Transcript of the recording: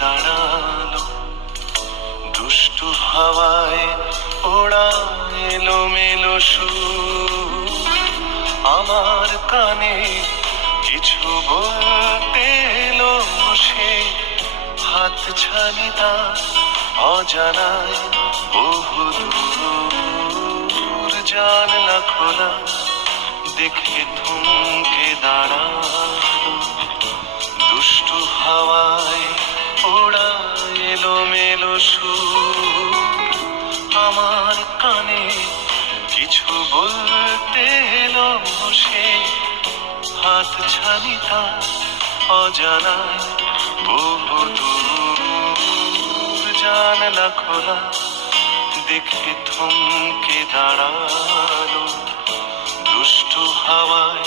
দাঁড়ালো, দুষ্টু হাওয়ায় ওড়া এলো মেলো সুর। আমার কানে কিছু বলতে এলো সে, হাত ছানি তার অজানায় বহু দূর। জানলা খোলা দেখে থমকে দাঁড়ালো, দুষ্টু হাওয়ায় ওড়া এলো মেলো সুর। আমার কানে কিছু বলতে এলো সে, হাত ছানি তার অজানায় বহু দূর। জানলা খোলা দেখে থমকে দাঁড়ালো, দুষ্টু হাওয়ায়